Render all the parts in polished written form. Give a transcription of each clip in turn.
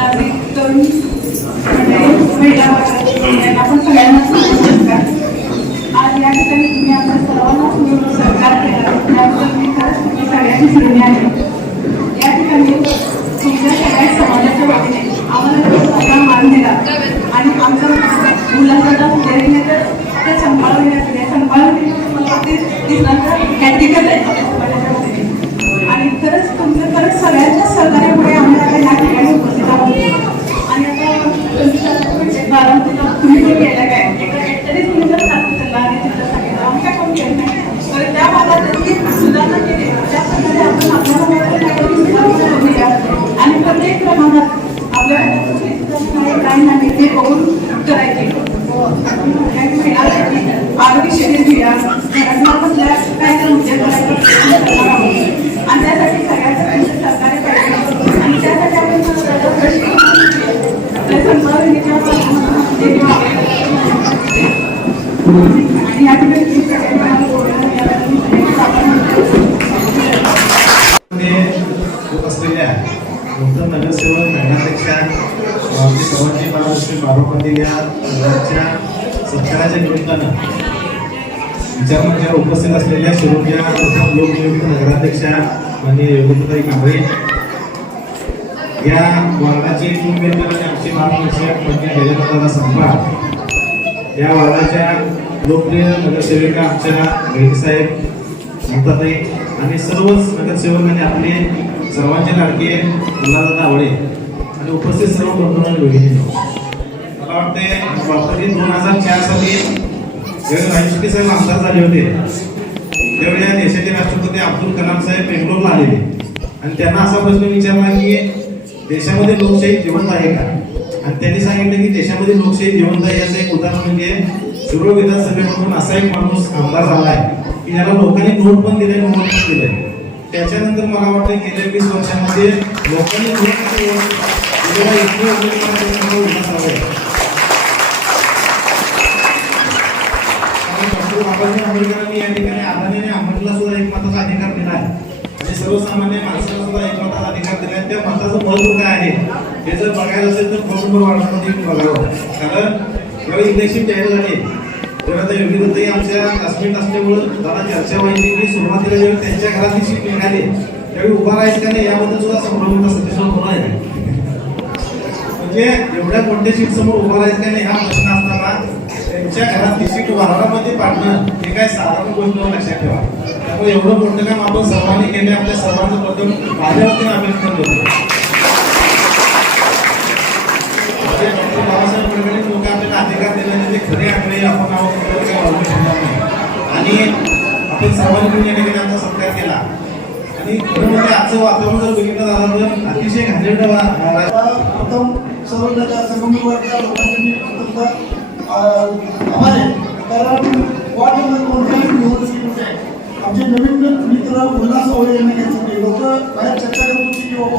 नागरिक तरुण महिला आपण सगळ्यांनाच नमस्कार. आज या ठिकाणी तुम्ही आपल्या सर्वांनाच मिळून सहकार केला त्याबद्दल मी खरंच तुमची सगळ्यांची ऋणी आहे. या ठिकाणी तुमच्या सगळ्या समाजाच्या वतीने आम्हाला सगळा मान दिला आणि आमच्या मुलांना सुधारणे तर ते सांभाळून मला ते हॅटिकल आहे आणि खरंच तुमचं खरंच सगळ्यांच्या सहकार्यामुळे आम्हाला या ठिकाणी उपस्थित आहोत. आणि आता बारामतीला तुम्ही पण गेला काय एकतरी तुम्ही जर सांगितलं आणि तिथं सांगितलं आम्ही काय कोण केलं नाही तर त्या भागात त्यांनी सुधारणा केली त्या प्रकारे आपण आपल्या आणि प्रत्येक प्रमाणात आपल्या काय नाही ते बघून करायचे. आरोग्य शिबिर दिला घरातल्या काय तर उद्योग करायचं आणि त्यासाठी सगळ्यांचं सहकार्य पाहिजे आणि त्यासाठी आपण आणि या ठिकाणी असलेल्या नूतन नगरसेवक महिलापेक्षा सर्वांची महाराष्ट्र बारोपंथी या सत्काराच्या निमित्तानं विचारमंचावर उपस्थित असलेल्या शिरोळच्या लोकनियुक्त नगराध्यक्षा माननीय योगिताताई कांबळे या वार्डाचे आणि आमचे मार्गदर्शक म्हणजे जयप्रदा संभाळ या वार्डाच्या लोकप्रिय नगरसेविका आमच्या बहिणीसाहेब ममताताई आणि सर्वच नगरसेवकांनी आपले सर्वांचे लाडके मुलादादा आवडे आणि उपस्थित सर्व बंधू आणि भगिनी मला वाटते वापरली 2004 साली ज्यावेळी राजकीय साहेब आमदार झाले होते त्यावेळी या देशाचे राष्ट्रपती अब्दुल कलाम साहेब बेंगलोरला आलेले आणि त्यांना असा प्रश्न विचारला की देशामध्ये लोकशाही जिवंत आहे का आणि त्यांनी सांगितलं की देशामध्ये लोकशाही जिवंत आहे याचं एक उदाहरण म्हणजे शिरोळ विधानसभेमधून असा एक माणूस आमदार झाला आहे की ज्याला लोकांनी नोट पण दिले नोट पण दिले. त्याच्यानंतर मला वाटतं गेल्या 20 वर्षांमध्ये लोकांनी डॉक्टर बाबासाहेब आंबेडकरांनी या ठिकाणी आदानीने आंबेडकरला सुद्धा एक मताचा अधिकार दिला आहे आणि सर्वसामान्य माणसाला सुद्धा एक मताचा अधिकार दिला आहे. त्या मताचं महत्व काय आहे हे जर बघायला असेल तर फोनवर वाढवण्यामध्ये बघावं. कारण जेव्हा इलेक्शन जाहीर झाले तेव्हा त्या योग्यताई आमच्या क्लासमेट असल्यामुळं दादा चर्चा व्हायची की सुरुवातीला जेव्हा त्यांच्या घरातली सीट निघाली त्यावेळी उभा राहायचं का नाही याबद्दल सुद्धा संभ्रम होता. सतीशवर होणार आहे म्हणजे एवढ्या कोणत्या सीट समोर उभा राहायचं का नाही हा प्रश्न असताना त्यांच्या घरातली सीट वारणामध्ये पाडणं हे काय साधारण गोष्ट लक्षात ठेवा. त्यामुळे एवढं मोठं काम आपण सर्वांनी केले आपल्या सर्वांचं प्रथम माझ्यावरती अभिनंदन करतो. डॉक्टर बाबासाहेब आंबेडकरांनी लोक आपल्याला अधिकार दिले ते खरे आकडे आपण आणि आपण सर्वांनी मिळून या ठिकाणी आमचा सत्कार केला आणि खरं म्हणजे आजचं वातावरण जर बघितलं झालं तर अतिशय घाणेरडं प्रथम सर्व लोकांनी आम्हाला कारण वार्ड नंबर कोणत्याही निवडणुकीमध्ये आमचे नवीन मित्र उल्हास ओळे यांनी घेतले लोक बाहेर चर्चा करत होती की बाबा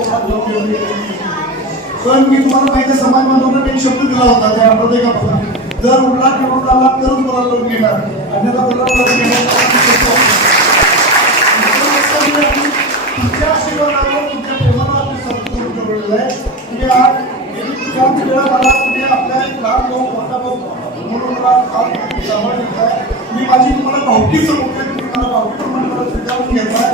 पण मी तुम्हाला माहिती समाज बांधवांना एक शब्द दिला होता त्या प्रत्येकापासून जर उडला किंवा उडला तरच बरोबर घेणार अन्यथा बरोबर घेणार. तुमच्या आशीर्वादावर तुमच्या प्रेमाला आपली संस्कृती मिळलेलं आहे. तुम्ही आज वेळा मला तुम्ही आपल्या लहान भाऊ मोठा भाऊ म्हणून मला सांभाळ घेताय. मी माझी तुम्हाला भावकी समजते तुम्ही मला भावकी म्हणून स्वीकारून घेताय.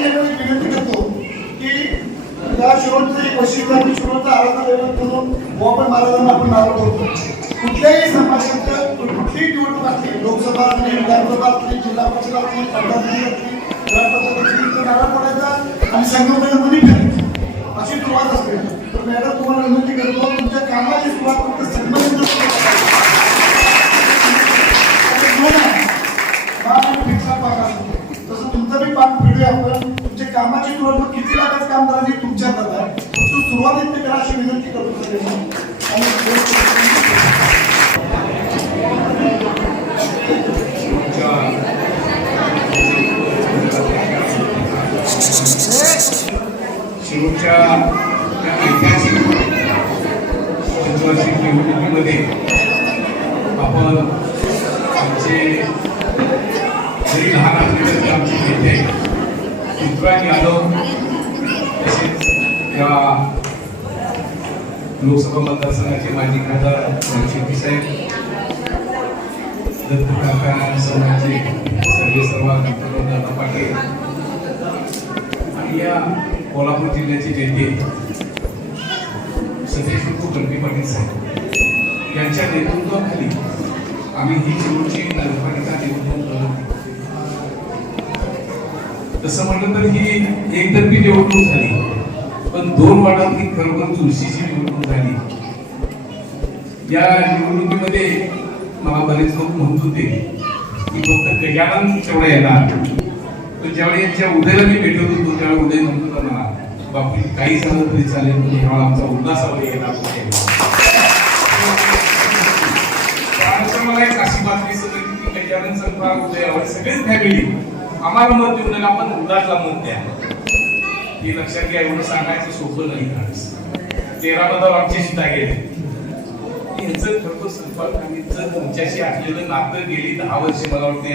विनंती करतो की त्या शिरोळचं एक प्रसिद्ध आणि शिरोळचा आराधना दैवत म्हणून गोपाळ महाराजांना आपण नाव ठेवतो. कुठल्याही समाजाचं कुठलीही निवडणूक असली लोकसभा असली विधानसभा असली जिल्हा परिषद असली पंचायत असली ग्रामपंचायत नारळ पडायचा आणि संघटनेमध्ये फिरायचं अशी सुरुवात असते. तर मॅडम तुम्हाला विनंती करतो तुमच्या कामाची सुरुवात फक्त संघटनेनं तसं तुमचं बी पाठ पिढी आपण तुमच्या कामाची सुरुवात किती लाखाचं काम करायची तुमच्या हातात आहे. फक्त सुरुवातीत ते करा अशी विनंती करतो शिरोळच्या ऐतिहासिक पंचवार्षिक निवडणुकीमध्ये आपण आमचे जरी लहान असले तरी आमचे नेते पृथ्वीराज यादव या लोकसभा मतदारसंघाचे माजी खासदार शेट्टी साहेब, दत्तकाका समाजाचे सर्वेसर्वा दादा पाटील आणि या कोल्हापूर जिल्ह्याचे नेते सतीश गणपती पाटील साहेब यांच्या नेतृत्वाखाली आम्ही ही चिमूरची नगरपालिका निवडणूक लढवली. तसं म्हटलं तर ही एकतर्फी निवडणूक झाली, पण 2 वार्डात ही खरोखर चुरशीची निवडणूक झाली. या निवडणुकीमध्ये मला बरेच लोक म्हणत होते की फक्त गजानन तेवढा येणार, पण ज्यावेळी यांच्या उदयला मी भेटत होतो त्यावेळी उदय म्हणत होता मला, बाकी काही झालं तरी चालेल, पण ह्यावेळा आमचा उल्हासावर येणार. मला एक अशी बातमी समजली की गजानन संघा उदयावर सगळीच फॅमिली आम्हाला मत देऊ नका, आपण उल्हासला मत द्या. हे लक्षात घ्या, एवढं सांगायचं सोपं नाही. 13 पदावर आमचे सुद्धा गेले. ह्याचं खरोखर संपर्क आणि तुमच्याशी असलेलं नातं गेली 10 वर्ष मला वाटते